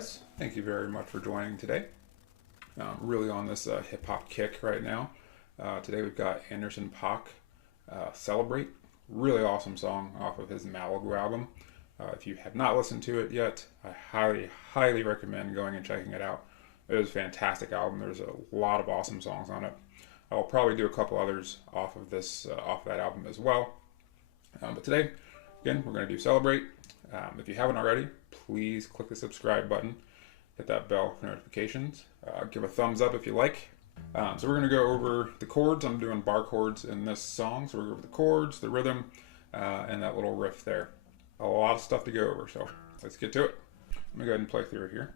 guys, thank you very much for joining today. Really on this hip-hop kick right now. Today we've got Anderson Paak, Celebrate. Really awesome song off of his Malibu album. If you have not listened to it yet, I highly recommend going and checking it out. It is a fantastic album. There's a lot of awesome songs on it. I'll probably do a couple others off of that album as well. But today, again, we're going to do Celebrate. If you haven't already, please click the subscribe button, hit that bell for notifications, give a thumbs up if you like. So we're going to go over the chords. I'm doing bar chords in this song, so we're going to go over the chords, the rhythm, and that little riff there. A lot of stuff to go over, so let's get to it. I'm going to go ahead and play through it here.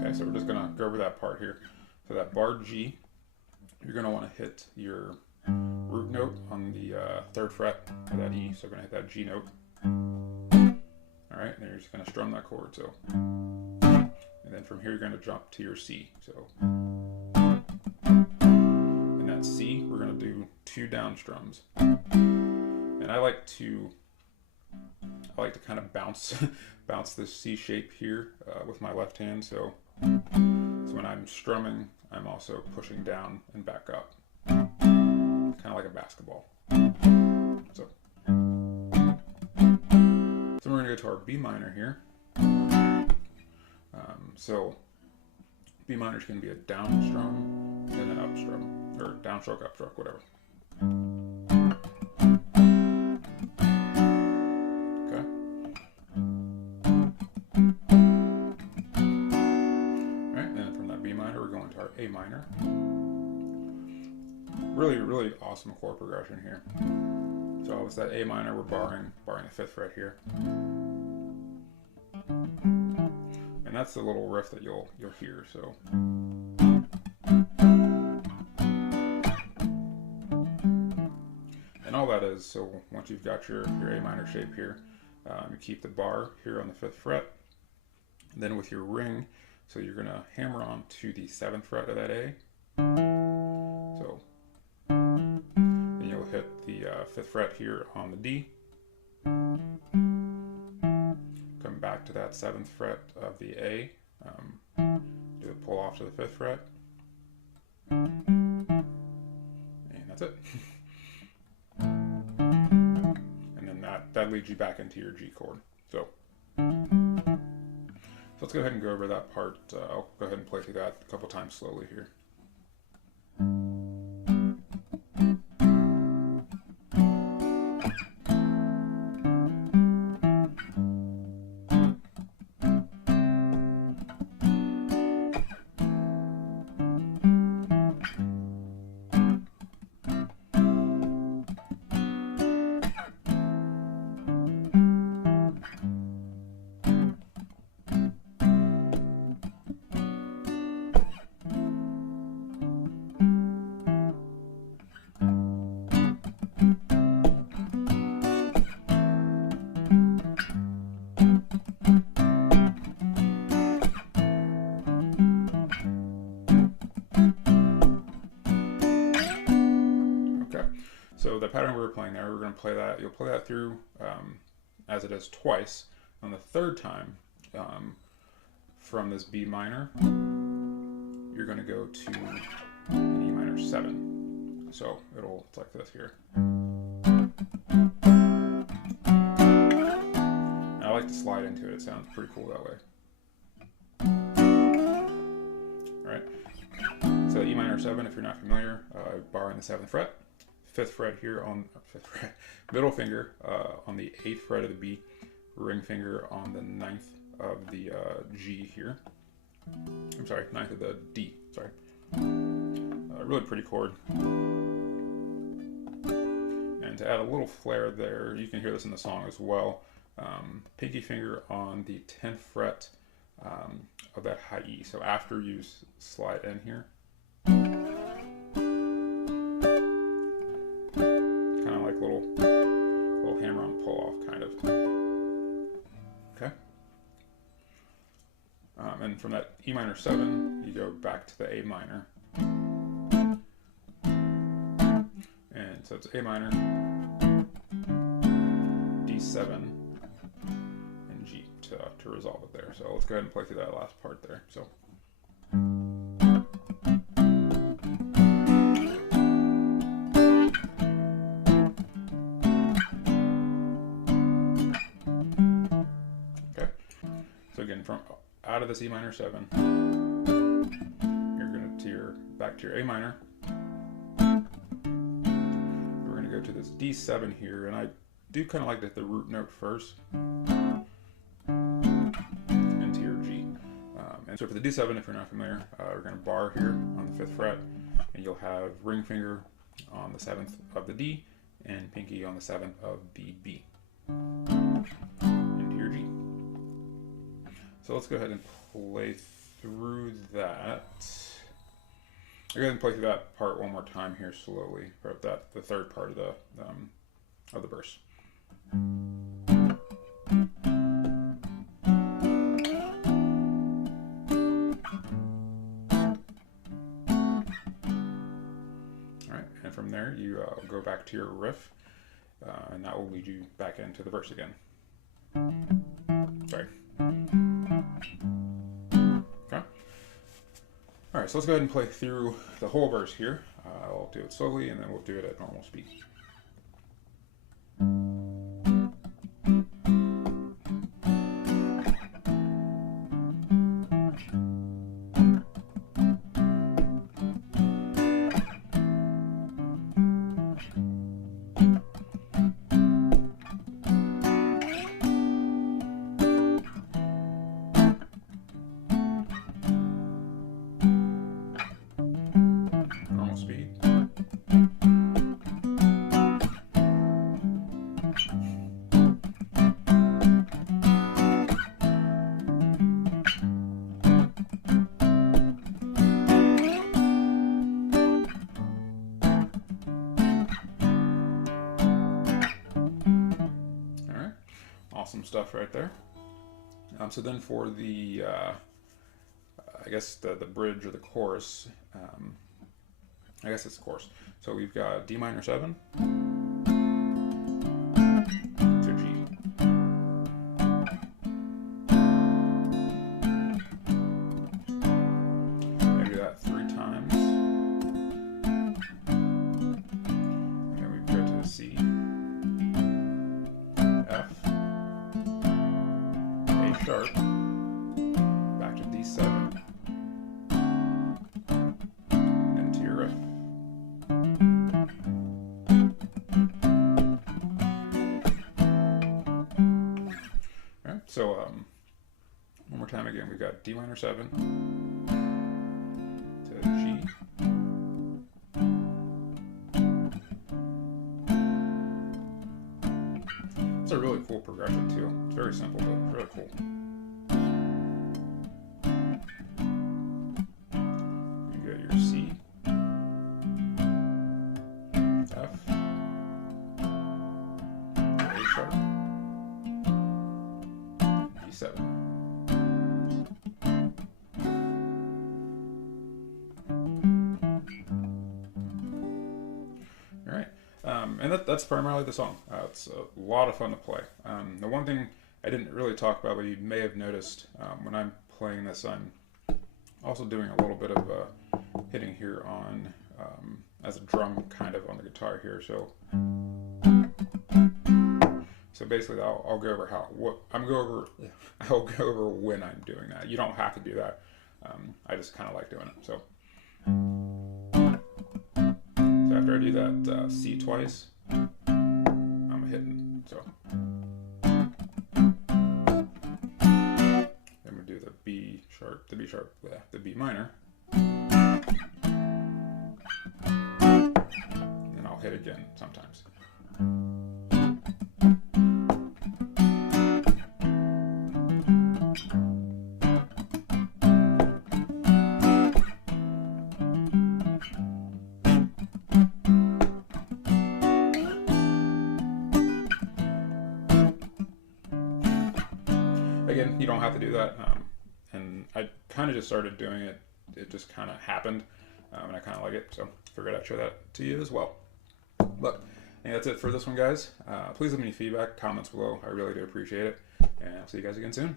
Okay, so we're just going to go over that part here. So that bar G, you're going to want to hit your root note on the 3rd fret of that E, so we're going to hit that G note. Alright, and then you're just going to strum that chord, so. And then from here you're going to jump to your C, so. In that C, we're going to do 2 down strums. And I like to kind of bounce this C shape here with my left hand, so when I'm strumming, I'm also pushing down and back up. Kind of like a basketball. So we're going to go to our B minor here. So B minor is going to be a down strum, then an up strum, or downstroke, upstroke, whatever. Okay. Alright, and then from that B minor, we're going to our A minor. Really awesome chord progression here. So with that A minor, we're barring the 5th fret here. And that's the little riff that you'll hear, so. And all that is, so once you've got your A minor shape here, you keep the bar here on the 5th fret. And then with your ring, so you're gonna hammer on to the 7th fret of that A. So then you'll hit the 5th fret here on the D. Come back to that 7th fret of the A. Do a pull off to the 5th fret. And that's it. And then that leads you back into your G chord. So let's go ahead and go over that part. I'll go ahead and play through that a couple times slowly here. So the pattern we were playing there, we're going to play that, you'll play that through as it is twice. On the 3rd time, from this B minor, you're going to go to an E minor 7. So it's like this here. And I like to slide into it, it sounds pretty cool that way. Alright, so E minor 7, if you're not familiar, bar in the 7th fret. 5th fret here on 5th fret, middle finger on the 8th fret of the B, ring finger on the 9th of the G here. I'm sorry, 9th of the D, sorry. Really pretty chord. And to add a little flair there, you can hear this in the song as well. Pinky finger on the 10th fret of that high E. So after you slide in here, like little hammer on pull off kind of. Okay. And from that E minor 7, you go back to the A minor. So it's A minor, D7, and G to resolve it there. So let's go ahead and play through that last part there. So. Okay. So again, from out of this E minor 7, you're going to tear back to your A minor. We're going to go to this D7 here, and I do kind of like to hit the root note first, and to your G. And so for the D7, if you're not familiar, we're going to bar here on the 5th fret, and you'll have ring finger on the 7th of the D, and pinky on the 7th of the B, into your G. So let's go ahead and play through that. I'll go ahead and play through that part one more time here slowly, or the third part of the verse. Alright, and from there you go back to your riff, and that will lead you back into the verse again. Sorry. Okay. Alright, so let's go ahead and play through the whole verse here. I'll do it slowly, and then we'll do it at normal speed. Awesome stuff right there. So then for the, I guess the bridge or the chorus, I guess it's the chorus. So we've got D minor 7 to G. Maybe that 3 times. And then we go to C, F, sharp, back to D7, and into your riff. Alright, so one more time again, we've got D minor 7 to G. It's a really cool progression too. It's very simple, but really cool. You get your C, F, A sharp, D7. All right. And that's primarily the song. It's a lot of fun to play. The one thing I didn't really talk about, but you may have noticed when I'm playing this, I'm also doing a little bit of hitting here on as a drum kind of on the guitar here. So basically, I'll go over I'll go over when I'm doing that. You don't have to do that. I just kind of like doing it. So after I do that C twice, I'm hitting. So then we do the B sharp, the B minor, and I'll hit again sometimes. Again, you don't have to do that, and I kind of just started doing it. It just kind of happened, and I kind of like it, so figured I'd show that to you as well. But I think that's it for this one, guys. Please leave me feedback, comments below. I really do appreciate it. And I'll see you guys again soon.